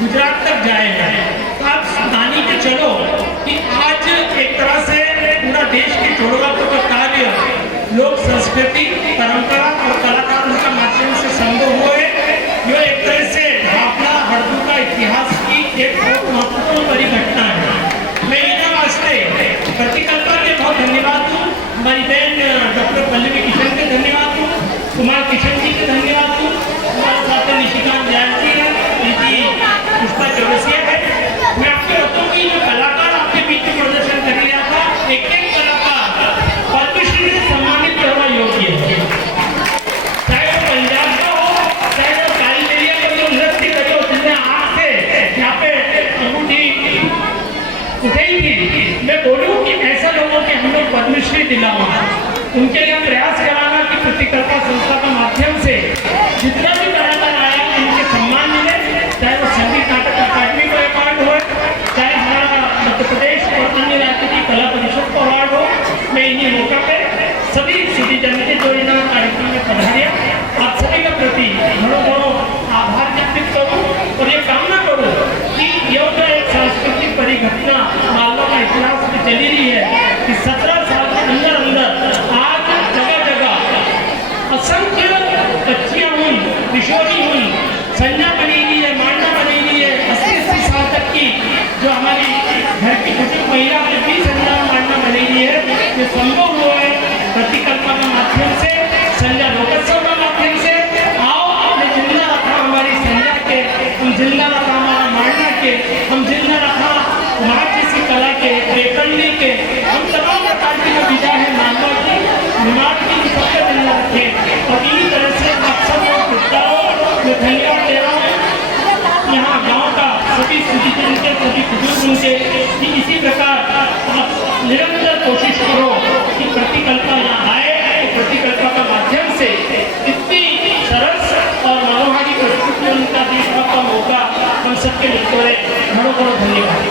गुजरात तक जाएगा। तो आप मानी के चलो कि आज एक तरह से पूरा देश के जोड़वा का कार्य लोक संस्कृति, परंपरा और कलाकारों के माध्यम से संभव हुए। जो एक तरह से भावना हड़दू का इतिहास की एक बहुत महत्वपूर्ण बड़ी घटना है। मैं इनके वास्ते प्रतिकल्पना के बहुत धन्यवाद दूँ, हमारी बहन डॉक्टर पल्लवी किशन के धन्यवाद दूँ, कुमार किशन जी के धन्यवाद दूँ, हमारे साथ निशिकांत जयंती है, पुष्पा चौरसिया है। मैं आपके बताऊँ कि जो कलाकार आपके बीच में प्रदर्शन कर रहा था, एक एक कलाकार पद्मश्री से सम्मानित करना योग्य है। चाहे वो पंजाब का हो, चाहे वो कारीगरिया का जो नृत्य करो, जिसने आँख से यहाँ पे अंगूठी उठाई थी, मैं बोलूँ कि ऐसा लोगों के हम लोग पद्मश्री दिलावा, उनके लिए प्रयास कराना कि प्रतिकल्पना संस्था के माध्यम से जितना भी कलाकार आया उनके सम्मान मिले, चाहे वो संगीत नाटक अकादमी का अवार्ड हो, चाहे हमारा मध्य प्रदेश और अन्य राज्य की कला परिषद का अवार्ड हो। मैं इन्हीं मौका पे सभी सिटीजन के जो इन कार्यक्रम में पधारे, आप सभी के प्रति घणो घणो आभार व्यक्त करूँ और ये कामना करूँ कि यह जो एक सांस्कृतिक परिघटना मालवा का इतिहास में चली रही है कि 17 साल के अंदर अंदर आज जगह जगह असंख्य बच्चियां हुई, किशोरी हुई, संज्ञा बनेगी है, मांडा बनेगी है, 80 साल तक की जो हमारी घर की छोटी महिला के भी संज्ञा मांडा बनेगी है। ये संभव हुआ है प्रतिकल्पना के माध्यम से, संज्ञा लोकोत्सव के माध्यम से। आओ हमने जिंदा रखा हमारी संज्ञा के, हम जिंदा रखा हमारा मांडा के, हम जिंदा रखा कुम्हार जैसी कला के, रेखंडी के, हम तमाम प्रकार की जो विधा है मानवा की, निर्माण की, सबके जिंदा रखे। और इसी तरह से आप सब मैं धन्यवाद दे रहा हूँ यहाँ गाँव का सभी सिटीजन के, सभी बुजुर्गों के, कि इसी प्रकार आप निरंतर कोशिश करो कि प्रतिकल्पना यहाँ आए, तो प्रतिकल्पना के माध्यम से इतनी सरस और मनोहारी प्रस्तुतियों का देखने का मौका हम सबके मिलते रहे। घणो घणो धन्यवाद।